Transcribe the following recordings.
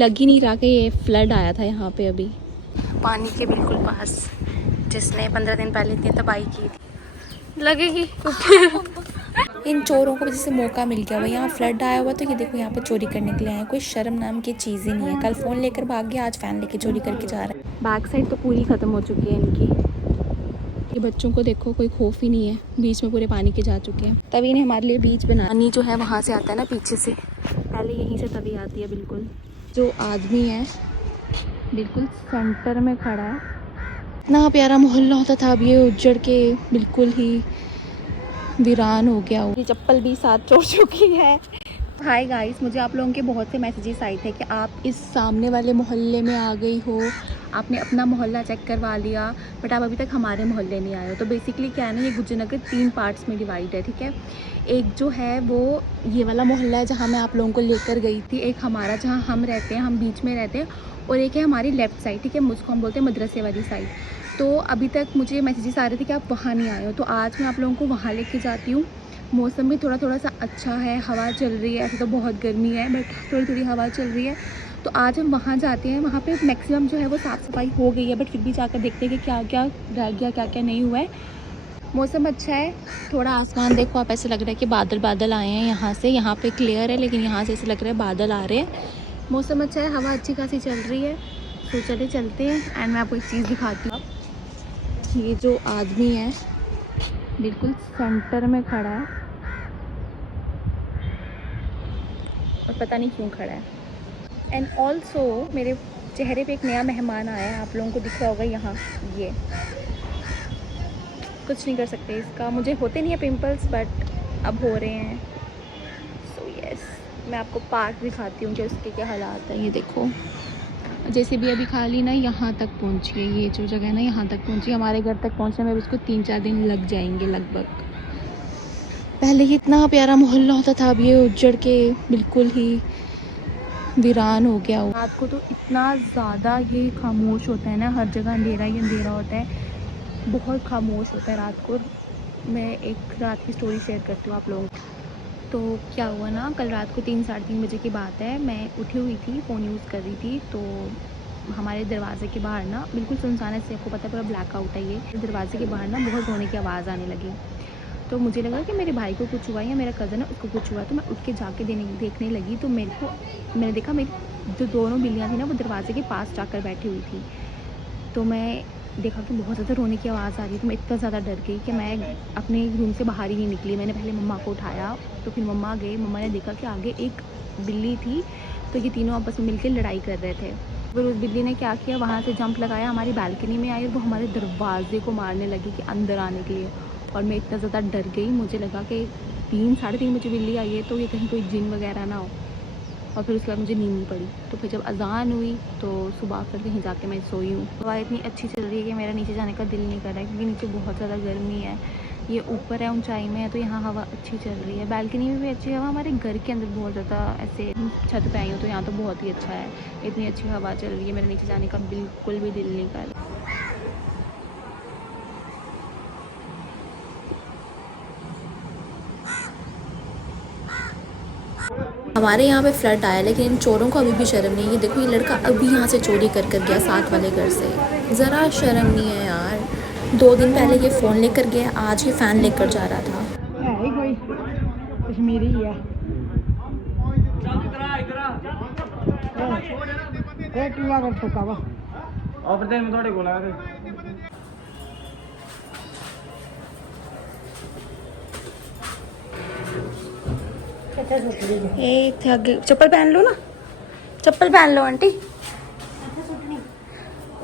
लग ही नहीं रहा कि ये फ्लड आया था यहाँ पे अभी पानी के बिल्कुल पास, जिसने 15 दिन पहले इतनी तबाही की थी। लगेगी इन चोरों को जैसे मौका मिल गया हुआ, यहाँ फ्लड आया हुआ तो ये देखो यहाँ पे चोरी करने के लिए आए। कोई शर्म नाम की चीज़ ही नहीं है। कल फ़ोन लेकर भाग गया, आज फ़ैन लेके चोरी करके जा रहा है। बैक साइड तो पूरी ख़त्म हो चुकी है इनकी। ये बच्चों को देखो कोई खौफ ही नहीं है, बीच में पूरे पानी के जा चुके हैं। तभी ने हमारे लिए बीच बना। पानी जो है वहाँ से आता है ना पीछे से, पहले यहीं से तभी आती है। बिल्कुल जो आदमी है बिल्कुल सेंटर में खड़ा है। इतना प्यारा मोहल्ला होता था, अब ये उजड़ के बिल्कुल ही वीरान हो गया हो। ये चप्पल भी साथ छोड़ चुकी है। हाय गाइस, मुझे आप लोगों के बहुत से मैसेजेस आए थे कि आप इस सामने वाले मोहल्ले में आ गई हो, आपने अपना मोहल्ला चेक करवा लिया, बट आप अभी तक हमारे मोहल्ले नहीं आए हो। तो बेसिकली क्या है ना, ये गुजरनगर 3 पार्ट्स में डिवाइड है, ठीक है। एक जो है वो ये वाला मोहल्ला है जहाँ मैं आप लोगों को लेकर गई थी, एक हमारा जहाँ हम रहते हैं, हम बीच में रहते हैं, और एक है हमारी लेफ़्ट साइड, ठीक है, मुझको हम बोलते हैं मदरसे वाली साइड। तो अभी तक मुझे मैसेजेस आ रहे थे कि आप वहाँ नहीं आए हो, तो आज मैं आप लोगों को वहाँ लेके जाती हूँ। मौसम भी थोड़ा सा अच्छा है, हवा चल रही है। ऐसे तो बहुत गर्मी है बट थोड़ी थोड़ी हवा चल रही है। तो आज हम वहाँ जाते हैं। वहाँ पे मैक्सिमम जो है वो साफ़ सफाई हो गई है, बट फिर भी जाकर देखते हैं कि क्या क्या रह गया, क्या क्या नहीं हुआ है। मौसम अच्छा है, थोड़ा आसमान देखो आप, ऐसे लग रहा है कि बादल बादल आए हैं। यहाँ पे क्लियर है, लेकिन यहाँ से ऐसे लग रहा है बादल आ रहे हैं। मौसम अच्छा है, हवा अच्छी खासी चल रही है। तो चले चलते हैं। एंड मैं आपको एक चीज़ दिखाती हूँ। ये जो आदमी है बिल्कुल सेंटर में खड़ा है, और पता नहीं क्यों खड़ा है। एंड ऑल्सो मेरे चेहरे पे एक नया मेहमान आया है, आप लोगों को दिख रहा होगा यहाँ। ये कुछ नहीं कर सकते इसका, मुझे होते नहीं है पिंपल्स, बट अब हो रहे हैं। सो यस, मैं आपको पार्क दिखाती हूँ कि उसके क्या हालात हैं। ये देखो, जैसे भी अभी खाली ना यहाँ तक पहुँची है, ये जो जगह है ना यहाँ तक पहुँची। हमारे घर तक पहुँचने में उसको 3-4 दिन लग जाएंगे लगभग। पहले ये इतना प्यारा मोहल्ला होता था, अब ये उजड़ के बिल्कुल ही वीरान हो गया। रात को तो इतना ज़्यादा ये खामोश होता है ना, हर जगह अंधेरा ही अंधेरा होता है, बहुत खामोश होता है रात को। मैं एक रात की स्टोरी शेयर करती हूँ आप लोगों को। तो क्या हुआ ना, कल रात को 3-3:30 बजे की बात है। मैं उठी हुई थी, फ़ोन यूज़ कर रही थी, तो हमारे दरवाजे के बाहर ना बिल्कुल सुनसान है, आपको पता है पूरा ब्लैक आउट है ये। दरवाजे के बाहर ना बहुत रोने की आवाज़ आने लगी। तो मुझे लगा कि मेरे भाई को कुछ हुआ या मेरा कज़न है उसको कुछ हुआ। तो मैं उठ के जाके देखने लगी, तो मैंने देखा मेरी जो दोनों बिल्लियाँ थी ना वो दरवाजे के पास जाकर बैठी हुई थी। तो मैं देखा कि बहुत ज़्यादा रोने की आवाज़ आ रही है। तो मैं इतना ज़्यादा डर गई कि मैं अपने रूम से बाहर ही नहीं निकली। मैंने पहले मम्मा को उठाया, तो फिर मम्मा गए। मम्मा ने देखा कि आगे एक बिल्ली थी, तो ये तीनों आपस में मिलकर लड़ाई कर रहे थे। फिर उस बिल्ली ने क्या किया, वहाँ से जंप लगाया, हमारी बालकनी में आई और वो हमारे दरवाजे को मारने लगी कि अंदर आने के लिए। और मैं इतना ज़्यादा डर गई, मुझे लगा कि 3-3:30 बजे बिल्ली आई है तो ये कहीं कोई जिन वगैरह ना हो। और फिर उसके बाद मुझे नींद पड़ी। तो फिर जब अज़ान हुई तो सुबह फिर कहीं जाके मैं सोई हूँ। हवा इतनी अच्छी चल रही है कि मेरा नीचे जाने का दिल नहीं कर रहा है, क्योंकि नीचे बहुत ज़्यादा गर्मी है। ये ऊपर है, ऊंचाई में है, तो यहाँ हवा अच्छी चल रही है। बालकनी में भी अच्छी हवा, हमारे घर के अंदर बहुत ज़्यादा ऐसे छत पे आई हूँ तो यहाँ तो बहुत ही अच्छा है। इतनी अच्छी हवा चल रही है, मेरे नीचे जाने का बिल्कुल भी दिल नहीं कर रहा। हमारे यहाँ पे फ्लड आया, लेकिन इन चोरों को अभी भी शर्म नहीं है। ये देखो, ये लड़का अभी यहाँ से चोरी कर गया साथ वाले घर से। ज़रा शर्म नहीं है यार। 2 दिन पहले ये फ़ोन लेकर गया, आज ये फ़ैन लेकर जा रहा था। है ही कोई कश्मीरी ही है। क्या कर सकता वा में थोड़े को लगा चप्पल पहन लो ना, चप्पल पहन लो आंटी।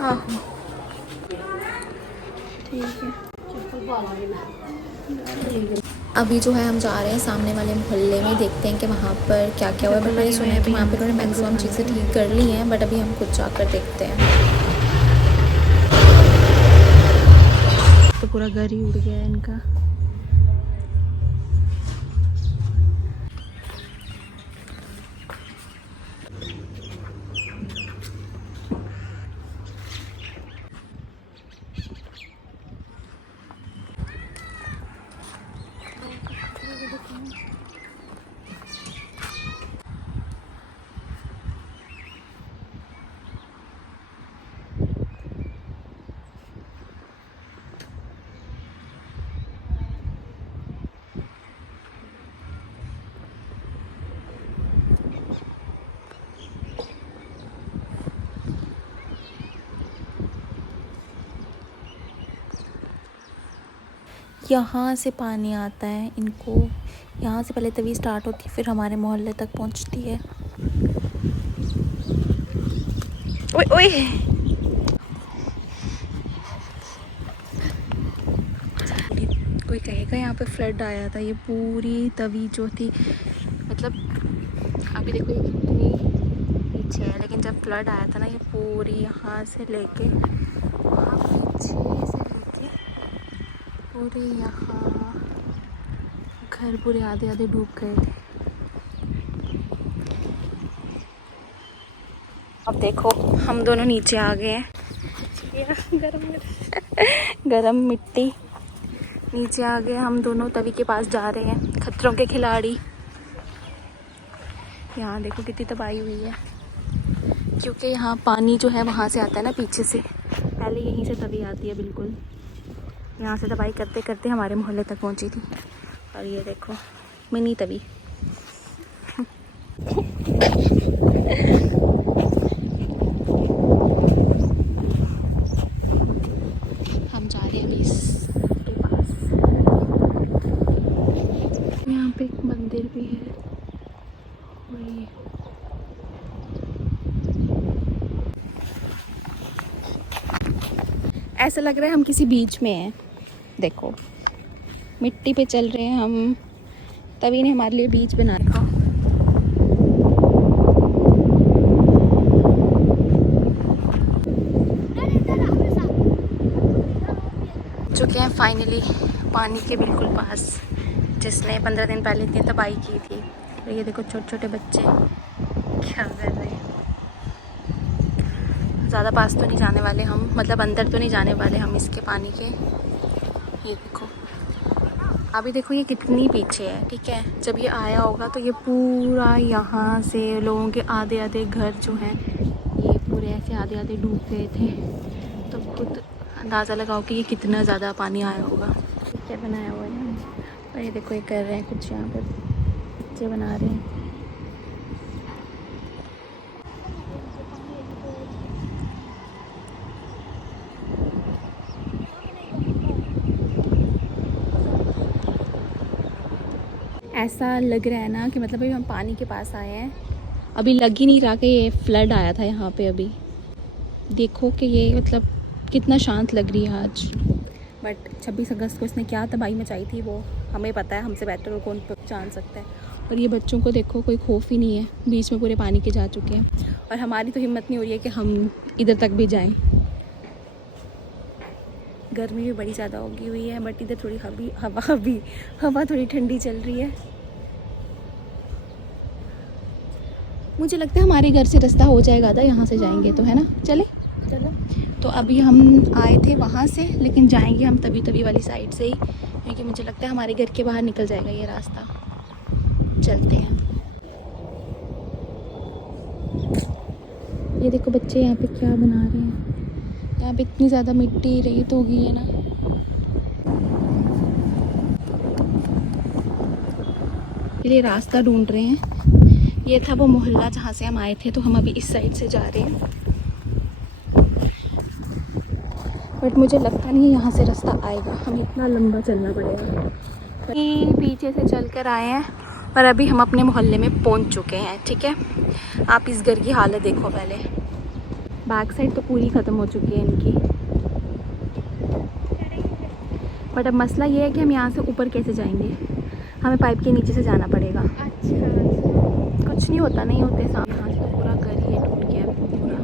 हाँ ठीक है। अभी जो है हम जा रहे हैं सामने वाले मोहल्ले में, देखते हैं कि वहाँ पर क्या क्या हुआ है। बट मैंने सुना है कि वहाँ पर उन्होंने मैक्सिमम चीज़ें ठीक कर ली हैं, बट अभी हम खुद जाकर देखते हैं। तो पूरा घर ही उड़ गया है इनका। यहाँ से पानी आता है इनको, यहाँ से पहले तवी स्टार्ट होती है, फिर हमारे मोहल्ले तक पहुँचती है। ओए ओए, कोई कहेगा यहाँ पे फ्लड आया था। ये पूरी तवी जो थी, मतलब अभी देखो ये कितनी पीछे है, लेकिन जब फ्लड आया था ना, ये पूरी यहाँ से लेके वहाँ पीछे से लेके पूरे यहाँ घर पूरे आधे आधे डूब गए थे। अब देखो हम दोनों नीचे आ गए हैं, गरम मिट्टी, नीचे आ गए हम दोनों, तवी के पास जा रहे हैं, खतरों के खिलाड़ी। यहाँ देखो कितनी तबाही हुई है, क्योंकि यहाँ पानी जो है वहाँ से आता है ना पीछे से, पहले यहीं से तवी आती है बिल्कुल, यहाँ से तबाही करते करते हमारे मोहल्ले तक पहुँची थी। और ये देखो मिनी तवी। हम जा रहे हैं अभी इसके पास, यहाँ पे एक मंदिर भी है। और ये ऐसा लग रहा है हम किसी बीच में हैं। देखो मिट्टी पे चल रहे हैं हम, तभी ने हमारे लिए बीच बना रखा। चुके हैं फाइनली पानी के बिल्कुल पास, जिसने 15 दिन पहले इतनी तबाही की थी। तो ये देखो छोटे छोटे बच्चे क्या कर रहे हैं। ज़्यादा पास तो नहीं जाने वाले हम, मतलब अंदर तो नहीं जाने वाले हम इसके पानी के। ये देखो अभी देखो ये कितनी पीछे है, ठीक है। जब ये आया होगा तो ये पूरा यहाँ से लोगों के आधे आधे घर जो हैं ये पूरे ऐसे आधे आधे डूब गए थे। तो खुद अंदाज़ा लगाओ कि ये कितना ज़्यादा पानी आया होगा। क्या बनाया हुआ है, और ये देखो ये कर रहे हैं कुछ, यहाँ पर बच्चे बना रहे हैं। ऐसा लग रहा है ना कि मतलब अभी हम पानी के पास आए हैं, अभी लग ही नहीं रहा कि ये फ्लड आया था यहाँ पे। अभी देखो कि ये मतलब कितना शांत लग रही है आज। बट 26 अगस्त को इसने क्या तबाही मचाई थी वो हमें पता है, हमसे बेटर और कौन जान सकता है। और ये बच्चों को देखो कोई खौफ ही नहीं है, बीच में पूरे पानी के जा चुके हैं। और हमारी तो हिम्मत नहीं हो रही है कि हम इधर तक भी जाएं। गर्मी भी बड़ी ज़्यादा होगी हुई है, बट इधर थोड़ी हवा थोड़ी ठंडी चल रही है। मुझे लगता है हमारे घर से रास्ता हो जाएगा था, यहाँ से जाएंगे तो, है ना। चले चलो। तो अभी हम आए थे वहाँ से, लेकिन जाएंगे हम तवी तवी वाली साइड से ही, क्योंकि मुझे लगता है हमारे घर के बाहर निकल जाएगा ये रास्ता। चलते हैं। ये देखो बच्चे यहाँ पे क्या बना रहे हैं। यहाँ पे इतनी ज़्यादा मिट्टी रेत हो गई है ना। ये रास्ता ढूंढ रहे हैं। ये था वो मोहल्ला जहाँ से हम आए थे, तो हम अभी इस साइड से जा रहे हैं। बट मुझे लगता नहीं है यहाँ से रास्ता आएगा, हमें इतना लंबा चलना पड़ेगा। पीछे से चल कर आए हैं और अभी हम अपने मोहल्ले में पहुँच चुके हैं, ठीक है। आप इस घर की हालत देखो पहले, बैक साइड तो पूरी ख़त्म हो चुकी है इनकी। बट अब मसला ये है कि हम यहाँ से ऊपर कैसे जाएंगे, हमें पाइप के नीचे से जाना पड़ेगा। अच्छा कुछ नहीं होता, नहीं होते सामने। यहाँ से तो पूरा घर ही टूट गया पूरा।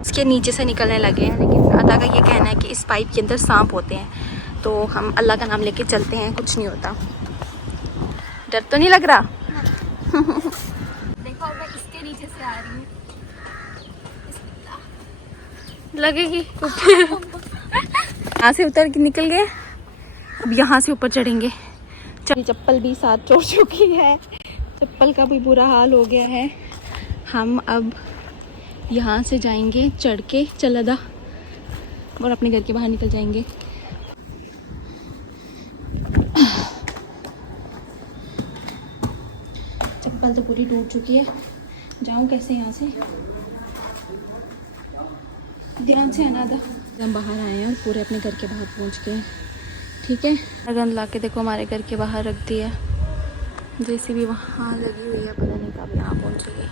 इसके नीचे से निकलने लगे हैं, लेकिन अल्लाह का ये कहना है कि इस पाइप के अंदर सांप होते हैं, तो हम अल्लाह का नाम लेके चलते हैं, कुछ नहीं होता। डर तो नहीं लग रहा? देखो मैं इसके नीचे से आ रही हूँ, लगेगी। यहाँ से उतर के निकल गए, अब यहाँ से ऊपर चढ़ेंगे। चप्पल भी साथ छोड़ चुकी है, चप्पल का भी बुरा हाल हो गया है। हम अब यहाँ से जाएंगे चढ़ के चलदा और अपने घर के बाहर निकल जाएंगे। चप्पल तो पूरी टूट चुकी है, जाऊँ कैसे यहाँ से? ध्यान से आना था। हम बाहर आए हैं और पूरे अपने घर के बाहर पहुंच गए हैं। ठीक है, गंद ला के देखो हमारे घर के बाहर रख दी है। जेसीबी वहाँ लगी हुई है, पता नहीं कब यहाँ पहुँचेगी।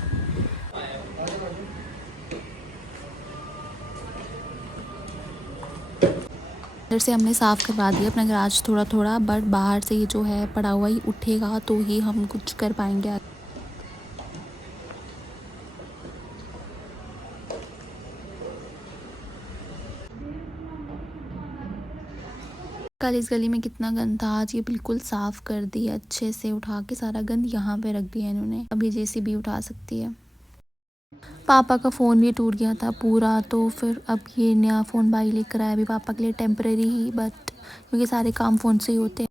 अंदर से हमने साफ़ करवा दिया अपना गैराज थोड़ा थोड़ा, बट बाहर से ये जो है पड़ा हुआ ही उठेगा तो ही हम कुछ कर पाएंगे। कल इस गली में कितना गंद था, आज ये बिल्कुल साफ़ कर दिया अच्छे से, उठा के सारा गंद यहाँ पे रख दिया इन्होंने। अब ये जेसीबी उठा सकती है। पापा का फ़ोन भी टूट गया था पूरा, तो फिर अब ये नया फ़ोन भाई लेकर आया, अभी पापा के लिए टेम्परेरी ही, बट क्योंकि सारे काम फ़ोन से ही होते हैं।